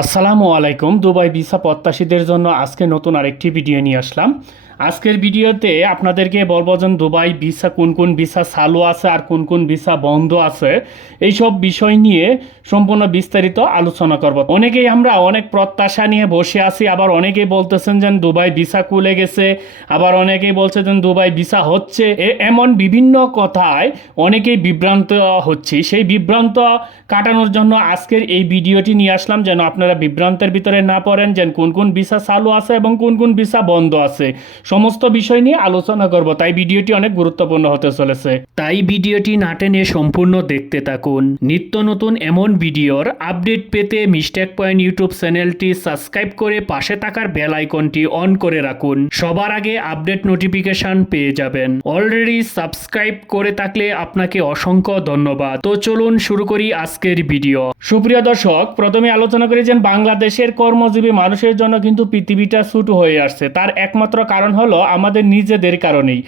আসসালামু আলাইকুম। Dubai visa প্রত্যাশীদের জন্য আজকে নতুন আরেকটি ভিডিও নিয়ে আসলাম। আজকের ভিডিওতে আপনাদেরকে বলবো যে দুবাই ভিসা কোন কোন ভিসা চালু আছে আর কোন কোন ভিসা বন্ধ আছে, এইসব বিষয় নিয়ে সম্পূর্ণ বিস্তারিত আলোচনা করব। অনেকেই আমরা অনেক প্রত্যাশা নিয়ে বসে আছি, আবার অনেকেই বলতেছেন যে দুবাই ভিসা খুলে গেছে, আবার অনেকেই বলছে যে দুবাই ভিসা হচ্ছে। এমন বিভিন্ন কথায় অনেকেই বিভ্রান্ত হচ্ছে। সেই বিভ্রান্ত কাটানোর জন্য আজকের এই ভিডিওটি নিয়ে আসলাম, যেন আপনারা বিভ্রান্তের ভিতরে না পড়েন, যেন কোন কোন ভিসা চালু আছে এবং কোন কোন ভিসা বন্ধ আছে, সমস্ত বিষয় নিয়ে আলোচনা করব। তাই ভিডিওটি অনেক গুরুত্বপূর্ণ হতে চলেছে, তাই ভিডিওটি না টেনে সম্পূর্ণ দেখতে থাকুন। নিত্য নতুন এমন ভিডিওর আপডেট পেতে মিস্টেক পয়েন্ট ইউটিউব চ্যানেলটি সাবস্ক্রাইব করে পাশে থাকার বেল আইকনটি অন করে রাখুন, সবার আগে আপডেট নোটিফিকেশন পেয়ে যাবেন। অলরেডি সাবস্ক্রাইব করে থাকলে আপনাকে অসংখ্য ধন্যবাদ। তো চলুন শুরু করি আজকের ভিডিও। সুপ্রিয় দর্শক, প্রথমে আলোচনা করি যে বাংলাদেশের কর্মজীবী মানুষের জন্য কিন্তু পৃথিবীটা ছোট হয়ে আসছে। তার একমাত্র কারণ হলো আমাদের নিজেদের কারণেই।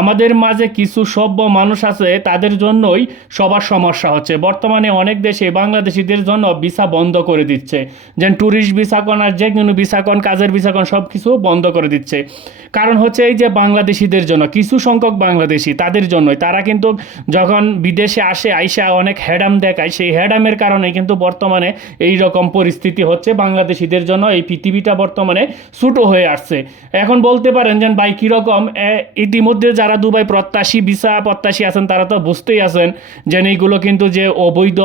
আমাদের মাঝে কিছু সভ্য মানুষ আছে, তাদের জন্যই সবার সমস্যা হচ্ছে। বর্তমানে অনেক দেশে বাংলাদেশিদের জন্য ভিসা বন্ধ করে দিচ্ছে, যেন ট্যুরিস্ট ভিসা কোন আর যে কোনো ভিসা কোন, কাজের ভিসা কোন, সব কিছু বন্ধ করে দিচ্ছে। কারণ হচ্ছে এই যে বাংলাদেশিদের জন্য, কিছু সংখ্যক বাংলাদেশি তাদের জন্যই। তারা কিন্তু যখন বিদেশে আসে আইসা অনেক হ্যাডাম দেখায়, সেই হ্যাডামের কারণে কিন্তু বর্তমানে এই রকম পরিস্থিতি হচ্ছে বাংলাদেশিদের জন্য। এই পৃথিবীটা বর্তমানে ছোট হয়ে আসছে। এখন বলতে পারেন যে ভাই কীরকম, ইতিমধ্যে যারা দুবাই প্রত্যাশী ভিসা প্রত্যাশী আছেন তারা তো বুঝতেই আছেন যে এইগুলো কিন্তু যে অবৈধ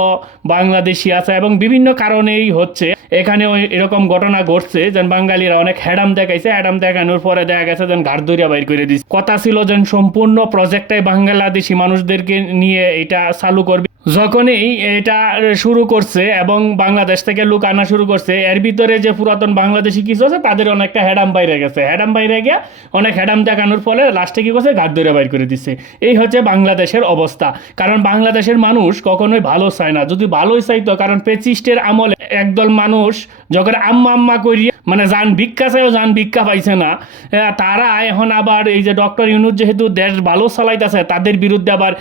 বাংলাদেশি আছে এবং বিভিন্ন কারণেই হচ্ছে। এখানেও এরকম ঘটনা ঘটছে যে বাঙালিরা অনেক হ্যাডাম দেখাইছে, হ্যাডাম দেখানোর পরে দেখা গেছে যেন ঘাট ধরিয়া বাইর করে দিচ্ছে। কথা ছিল যে সম্পূর্ণ প্রজেক্টটাই বাংলাদেশি মানুষদেরকে নিয়ে এটা চালু করবে। যখনই এটা শুরু করছে এবং বাংলাদেশ থেকে লোক আনা শুরু করছে, এর ভিতরে যে পুরাতন বাংলাদেশি কিছু আছে তাদের অনেকটা হ্যাডাম বাইরে গেছে। হ্যাডাম বাইরে গিয়ে অনেক হ্যাডাম দেখানোর ফলে লাস্টে কি করছে, ঘাট ধরে বাইর করে দিচ্ছে। এই হচ্ছে বাংলাদেশের অবস্থা। কারণ বাংলাদেশের মানুষ কখনোই ভালো চায় না। যদি ভালোই চাইতো, কারণ পেচিস্টের আমলে একদল মানুষ যখন আম্মা আম্মা করিয়ে মানে যান ভিক্ষা চাইও যান ভিক্ষা পাইছে না, তারা এখন আবার এই যে ডক্টর ইউনূস যেহেতু দেশ ভালো চালাইতেছে, তাদের বিরুদ্ধে আবার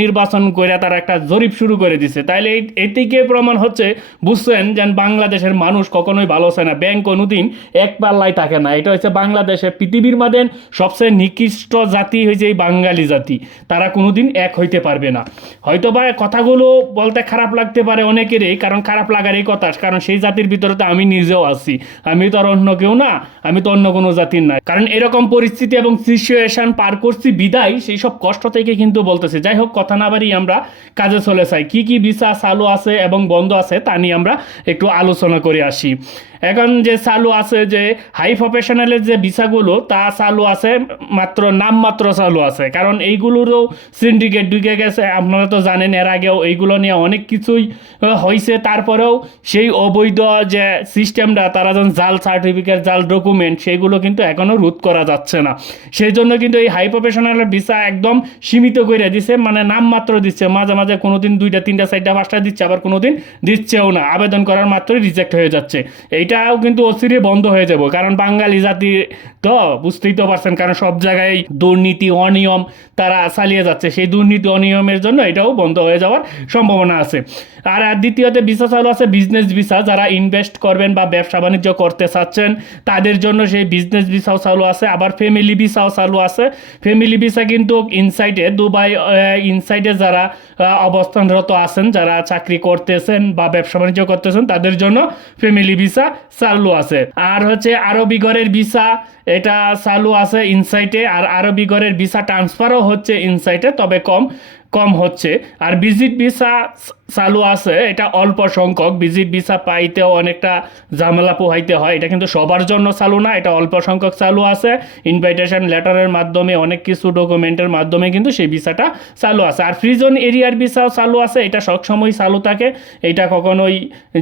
নির্বাচন করে তারা একটা জরিপ শুরু করে দিছে। তাইলে এটিকে প্রমাণ হচ্ছে, বুঝছেন যেন বাংলাদেশের মানুষ কখনোই ভালো চায় না। ব্যাংক কোনোদিন এক পাল্লায় থাকে না। এটা হচ্ছে বাংলাদেশের পৃথিবীর মধ্যে সবচেয়ে নিকৃষ্ট জাতি হয়েছে এই বাঙালি জাতি। তারা কোনোদিন এক হইতে পারবে না। হয়তো বা কথাগুলো বলতে খারাপ লাগতে পারে অনেকেরই, কারণ খারাপ লাগার এই কথা, কারণ সেই জাতির ভিতরে তো আমি নিজেও আছি। আমি তো আর অন্য কেউ না, আমি তো অন্য কোনো জাতির না। কারণ এরকম পরিস্থিতি এবং সিচুয়েশন পার করছি বিদায় সেই সব কষ্ট থেকে কিন্তু বলতেছি। যাই হোক, কথা না বাড়ি আমরা কাজে চলে যাই। কি কি ভিসা চালু আছে এবং বন্ধ আছে তা নিয়ে আমরা একটু আলোচনা করে আসি। এখন যে চালু আছে যে হাই প্রফেশনালের যে ভিসাগুলো, তা চালু আছে মাত্র নামমাত্র চালু আছে। কারণ এইগুলোরও সিন্ডিকেট ঢুকে গেছে। আপনারা তো জানেন এর আগেও এইগুলো নিয়ে অনেক কিছুই হয়েছে। তারপরেও সেই অবৈধ যে সিস্টেমটা, তারা যেন জাল সার্টিফিকেট, জাল ডকুমেন্ট, সেগুলো কিন্তু এখনও রোধ করা যাচ্ছে না। সেই জন্য কিন্তু এই হাই প্রফেশনালের ভিসা একদম সীমিত করে দিচ্ছে, মানে নামমাত্র দিচ্ছে। মাঝে মাঝে কোনোদিন 2টা 3টা 4টা 5টা দিচ্ছে, আবার কোনোদিন দিচ্ছেও না। আবেদন করার মাত্রই রিজেক্ট হয়ে যাচ্ছে। এইটাও কিন্তু অচিরে বন্ধ হয়ে যাব, কারণ বাঙালি জাতি তো বুঝতেই তো পারছেন, কারণ সব জায়গায় দুর্নীতি অনিয়ম তারা চালিয়ে যাচ্ছে। সেই দুর্নীতি অনিয়মের জন্য এটাও বন্ধ হয়ে যাওয়ার সম্ভাবনা আছে। আর দ্বিতীয়তে ভিসা চালু আছে বিজনেস ভিসা। যারা ইনভেস্ট করবেন বা ব্যবসা বাণিজ্য করতে চাচ্ছেন তাদের জন্য সেই বিজনেস ভিসাও চালু আছে। আবার ফ্যামিলি ভিসাও চালু আছে। ফ্যামিলি ভিসা কিন্তু ইনসাইডে দুবাই ইনসাইডে যারা অবস্থানরত আছেন, যারা চাকরি করতেছেন বা ব্যবসা বাণিজ্য করতেছেন, তাদের জন্য ফ্যামিলি ভিসা চালু আছে। আর হচ্ছে আরবি ঘরের ভিসা, এটা চালু আছে ইনসাইটে। আর আরবি ঘরের ভিসা ট্রান্সফারও হচ্ছে ইনসাইটে, তবে কম হচ্ছে। আর ভিজিট ভিসা চালু আছে, এটা অল্প সংখ্যক। ভিজিট ভিসা পাইতেও অনেকটা ঝামেলা পোহাইতে হয়। এটা কিন্তু সবার জন্য চালু না, এটা অল্প সংখ্যক চালু আছে। ইনভাইটেশন লেটারের মাধ্যমে, অনেক কিছু ডকুমেন্টের মাধ্যমে কিন্তু সেই ভিসাটা চালু আছে। আর ফ্রি জোন এরিয়ার ভিসাও চালু আছে। এটা সবসময় চালু থাকে, এটা কখনোই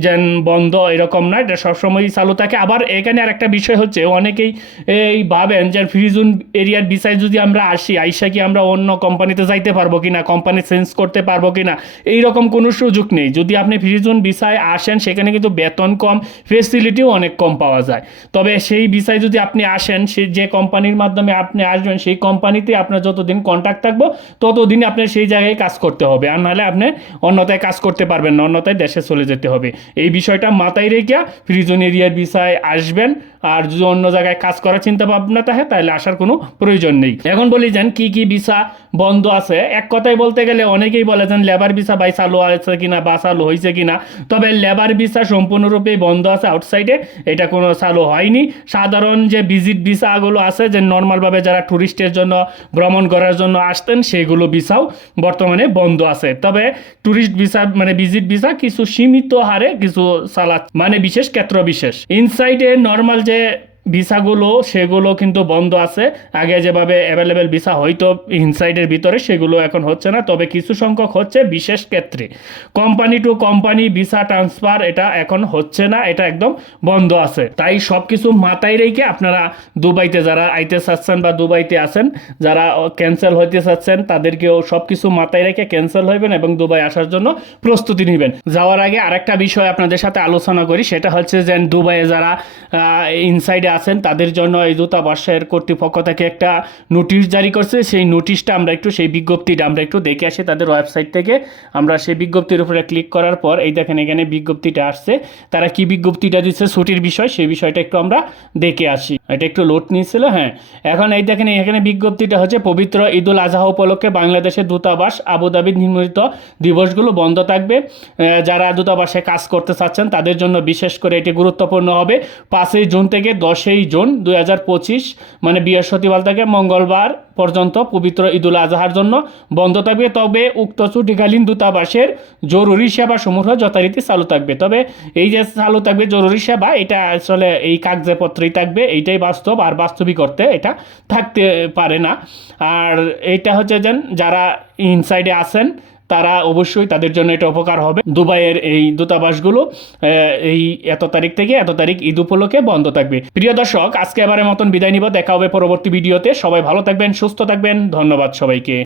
যেন বন্ধ এরকম না, এটা সবসময় চালু থাকে। আবার এখানে আর একটা বিষয় হচ্ছে, অনেকেই এই ভাবেন যে ফ্রি জোন এরিয়ার ভিসায় যদি আমরা আসি, আইসা কি আমরা অন্য কোম্পানিতে যাইতে পারবো কিনা, কোম্পানি চেঞ্জ করতে পারবো কিনা এইরকম কোনো সুযোগ নেই। যদি আপনি ফ্রি জোন ভিসায় আসেন সেখানে কিন্তু বেতন কম, ফেসিলিটিও অনেক কম পাওয়া যায়। তবে সেই ভিসায় যদি আপনি আসেন, সেই যে কোম্পানির মাধ্যমে আপনি আসবেন সেই কোম্পানিতে আপনার যতদিন কন্ট্যাক্ট থাকবো ততদিন আপনার সেই জায়গায় কাজ করতে হবে, আর নাহলে আপনি অন্যথায় কাজ করতে পারবেন না, অন্যথায় দেশে চলে যেতে হবে। এই বিষয়টা মাথায় রেখে ফ্রি জোন এরিয়ার ভিসায় আসবেন। আর যদি অন্য জায়গায় কাজ করার চিন্তা ভাবনা থাকে তাহলে আসার কোনো প্রয়োজন নেই। এখন বলি যান কি কি ভিসা বন্ধ আছে। এক কথায় বলতে গেলে অনেকেই বলে যান লেবার ভিসা ভাই চালু আছে কিনা বা চালু হয়েছে কিনা। তবে লেবার ভিসা সম্পূর্ণরূপে বন্ধ আছে আউটসাইডে, এটা কোনো চালু হয়নি। সাধারণ যে ভিজিট ভিসাগুলো আছে, যে নর্মালভাবে যারা ট্যুরিস্টের জন্য ভ্রমণ করার জন্য আসতেন সেইগুলো ভিসাও বর্তমানে বন্ধ আছে। তবে ট্যুরিস্ট ভিসা মানে ভিজিট ভিসা কিছু সীমিত হারে কিছু মানে বিশেষ ক্ষেত্র বিশেষ। ইনসাইডে নর্মাল যে ভিসাগুলো সেগুলো কিন্তু বন্ধ আছে। আগে যেভাবে অ্যাভেলেবেল ভিসা হয়তো ইনসাইডের ভিতরে, সেগুলো এখন হচ্ছে না। তবে কিছু সংখ্যক হচ্ছে বিশেষ ক্ষেত্রে। Company to company visa transfer এটা এখন হচ্ছে না, এটা একদম বন্ধ আছে। তাই সব কিছু মাথায় রেখে আপনারা দুবাইতে যারা আইতে চাচ্ছেন বা দুবাইতে আছেন, যারা ক্যান্সেল হইতে চাচ্ছেন তাদেরকেও সব কিছু মাথায় রেখে ক্যান্সেল হইবেন এবং দুবাই আসার জন্য প্রস্তুতি নেবেন। যাওয়ার আগে আরেকটা বিষয় আপনাদের সাথে আলোচনা করি, সেটা হচ্ছে যে দুবাইয়ে যারা ইনসাইডে আছেন তাদের জন্য এই দূতাবাসের কর্তৃপক্ষ থেকে একটা নোটিশ জারি করছে। সেই নোটিশটা আমরা একটু, সেই বিজ্ঞপ্তিটা আমরা একটু দেখে আসি তাদের ওয়েবসাইট থেকে। আমরা সেই বিজ্ঞপ্তির উপরে ক্লিক করার পর এই দেখেন এখানে বিজ্ঞপ্তিটা আসছে। তারা কি বিজ্ঞপ্তিটা দিচ্ছে ছুটির বিষয়, সেই বিষয়টা একটু আমরা দেখে আসি। এটা একটু লোড নিয়েছিল। হ্যাঁ, এখন এই দেখেন এখানে বিজ্ঞপ্তিটা হচ্ছে পবিত্র ঈদুল আজহা উপলক্ষে বাংলাদেশের দূতাবাস আবুধাবির নির্ধারিত দিবসগুলো বন্ধ থাকবে। যারা দূতাবাসে কাজ করতে চাচ্ছেন তাদের জন্য বিশেষ করে এটি গুরুত্বপূর্ণ হবে। 5ই জুন থেকে 10ই জুন 2025 মানে বৃহস্পতিবার থেকে মঙ্গলবার পর্যন্ত পবিত্র ঈদুল আজহার জন্য বন্ধ থাকবে। তবে উক্ত ছুটিকালীন দূতাবাসের জরুরি সেবা সমূহ যথারীতি চালু থাকবে। তবে এই যে চালু থাকবে জরুরি সেবা, এটা আসলে এই কাগজপত্রেই থাকবে, এইটাই বাস্তব, আর বাস্তবিক করতে এটা থাকতে পারে না। আর এটা হচ্ছে যে যারা ইনসাইডে আছেন তারা অবশ্যই তাদের জন্য এটা উপকার হবে। দুবাইয়ের এই দূতাবাসগুলো এই এত তারিখ থেকে এত তারিখ ঈদ উপলক্ষে বন্ধ থাকবে। প্রিয় দর্শক, আজকে এবারের মতন বিদায় নিব। দেখা হবে পরবর্তী ভিডিওতে। সবাই ভালো থাকবেন, সুস্থ থাকবেন। ধন্যবাদ সবাইকে।